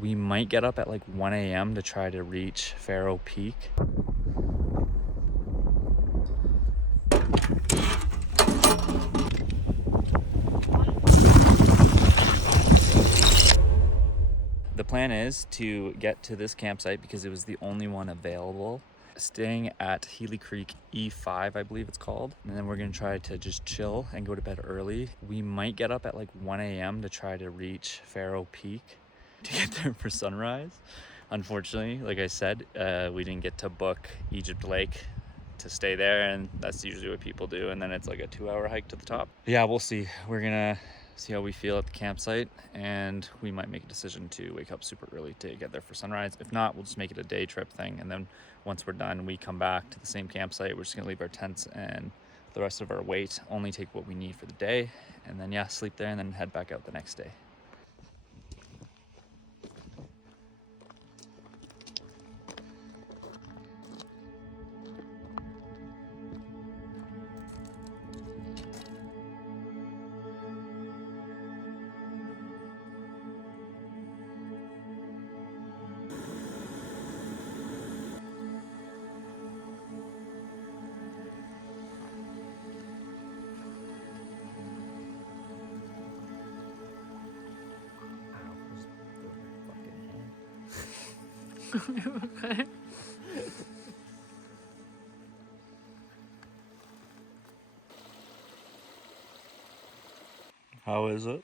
We might get up at like 1 a.m. to try to reach Pharaoh Peak. The plan is to get to this campsite because it was the only one available, staying at Healy Creek E5, I believe it's called. And then we're gonna try to just chill and go to bed early. We might get up at like 1 a.m. to try to reach Pharaoh Peak to get there for sunrise. Unfortunately, like I said, we didn't get to book Egypt Lake to stay there, and that's usually what people do, and then it's like a 2-hour hike to the top. Yeah, we'll see. We're gonna see how we feel at the campsite, and we might make a decision to wake up super early to get there for sunrise. If not, we'll just make it a day trip thing, and then once we're done, we come back to the same campsite. We're just gonna leave our tents and the rest of our weight, only take what we need for the day, and then yeah, sleep there and then head back out the next day. Okay. How is it?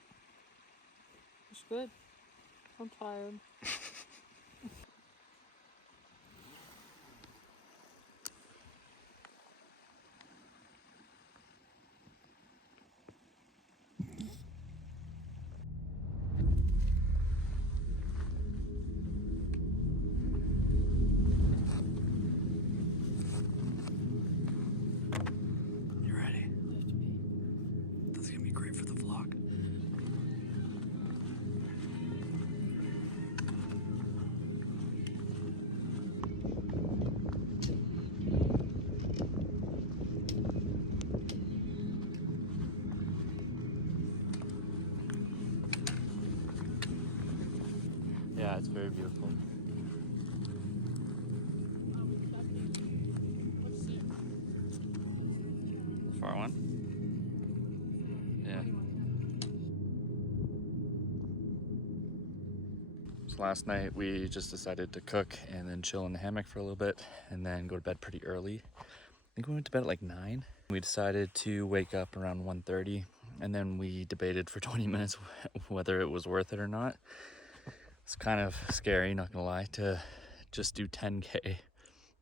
It's good. I'm tired. You ready? That's gonna be great for the vlog. Yeah, it's very beautiful. Far one? Yeah. So last night we just decided to cook and then chill in the hammock for a little bit and then go to bed pretty early. I think we went to bed at like 9. We decided to wake up around 1:30, and then we debated for 20 minutes whether it was worth it or not. It's kind of scary, not gonna lie, to just do 10K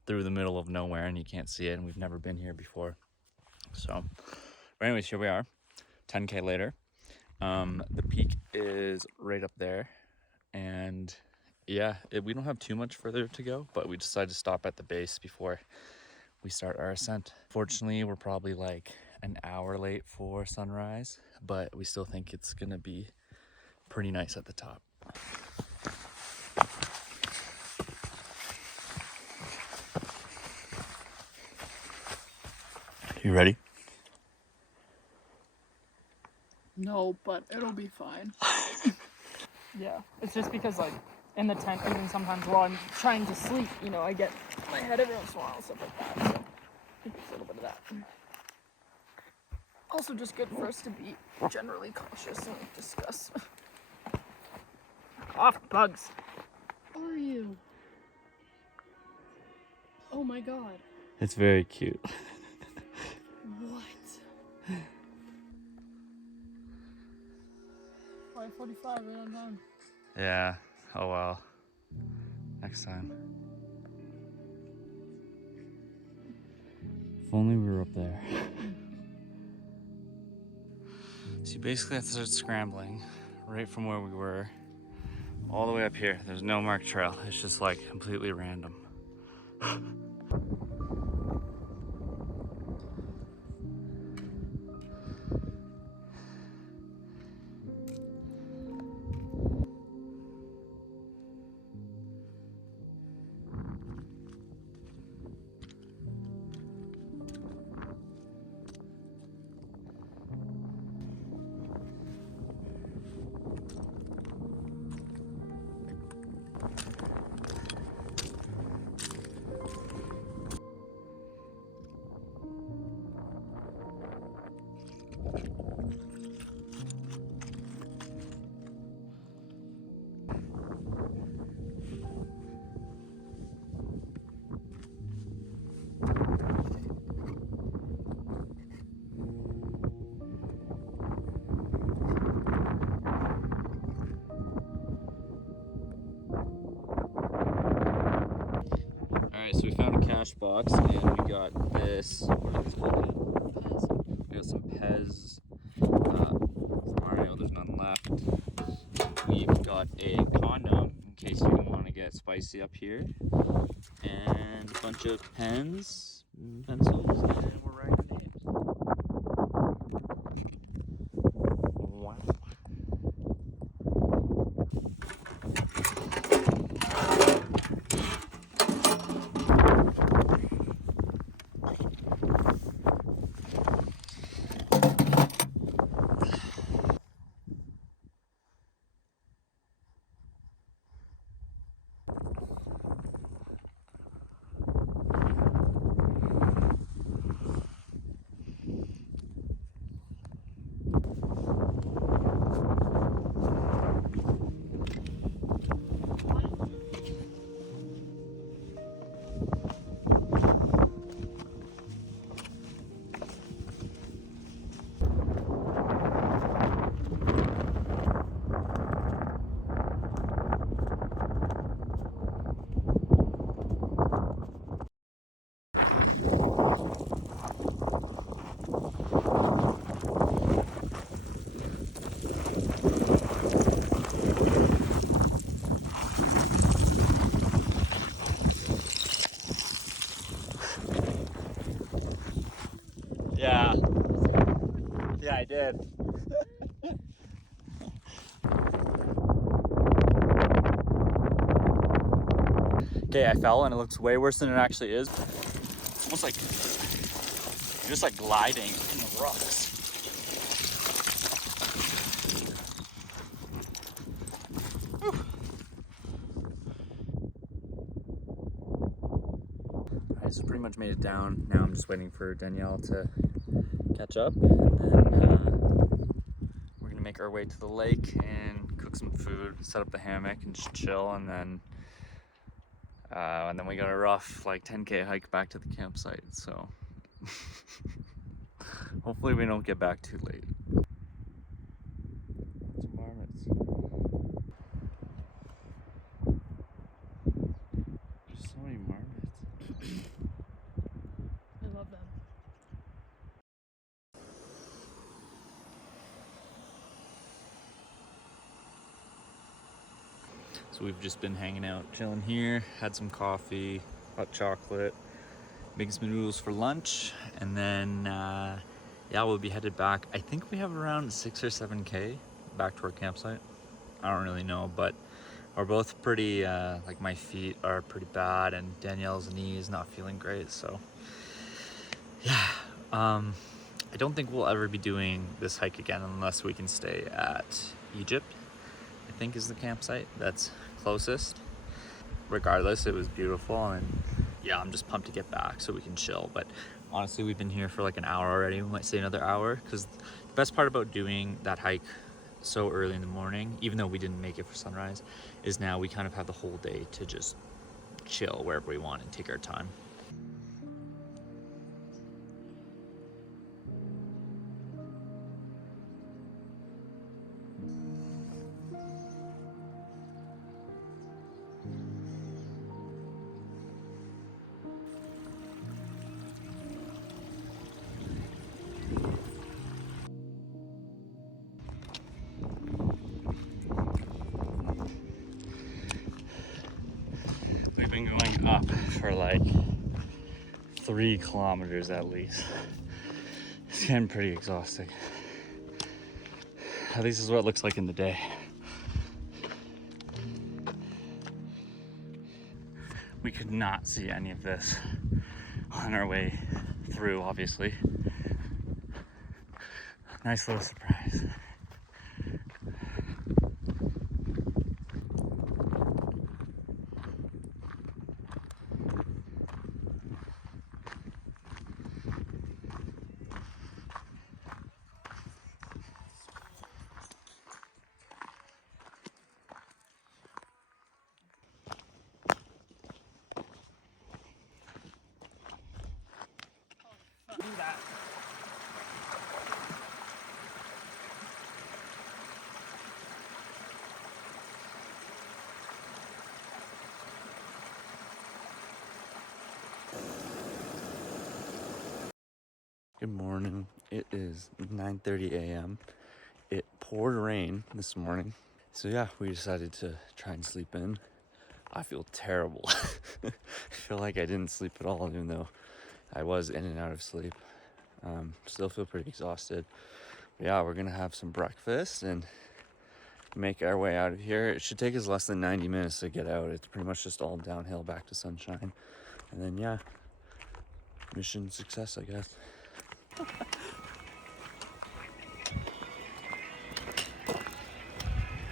through the middle of nowhere and you can't see it, and we've never been here before. So, but anyways, here we are, 10K later. The peak is right up there, and yeah, we don't have too much further to go, but we decided to stop at the base before we start our ascent. Fortunately, we're probably like an hour late for sunrise, but we still think it's gonna be pretty nice at the top. You ready? No, but it'll be fine. Yeah, it's just because like in the tent, even sometimes while I'm trying to sleep, you know, I get my head every once in a while, stuff like that. So I think it's a little bit of that. Also, just good for us to be generally cautious and discuss. Off bugs. How are you? Oh my god. It's very cute. What? 5:45 right on time. Yeah, oh well. Next time. If only we were up there. So you basically have to start scrambling right from where we were all the way up here. There's no marked trail. It's just like completely random. cash box, and we got this. What are these called? We got some Pez. Mario, there's none left. We've got a condom in case you want to get spicy up here, and a bunch of pens, pencils, and we're writing names. Wow. Yeah. Yeah, I did. Okay, I fell and it looks way worse than it actually is. It's almost like you're just like gliding in the rocks. Alright, so pretty much made it down. Now I'm just waiting for Danielle to catch up, and then we're gonna make our way to the lake and cook some food, set up the hammock and just chill, and then we got a rough like 10K hike back to the campsite, so hopefully we don't get back too late. Lots of marmots. There's so many marmots. I love them. So we've just been hanging out, chilling here, had some coffee, hot chocolate, making some noodles for lunch, and then yeah, we'll be headed back. I think we have around 6 or 7K back to our campsite. I don't really know, but we're both pretty, like my feet are pretty bad and Danielle's knee is not feeling great, so yeah. I don't think we'll ever be doing this hike again unless we can stay at Egypt, I think is the campsite that's closest. Regardless, it was beautiful, and yeah, I'm just pumped to get back so we can chill. But honestly, we've been here for like an hour already. We might stay another hour, because the best part about doing that hike so early in the morning, even though we didn't make it for sunrise, is now we kind of have the whole day to just chill wherever we want and take our time. We've been going up for like 3 kilometers at least. It's getting pretty exhausting. At least this is what it looks like in the day. We could not see any of this on our way through, obviously. Nice little surprise. Do that. Good morning. It is 9:30 a.m. It poured rain this morning. So yeah, we decided to try and sleep in. I feel terrible. I feel like I didn't sleep at all, even though I was in and out of sleep. Still feel pretty exhausted. But yeah, we're gonna have some breakfast and make our way out of here. It should take us less than 90 minutes to get out. It's pretty much just all downhill back to Sunshine. And then yeah, mission success, I guess.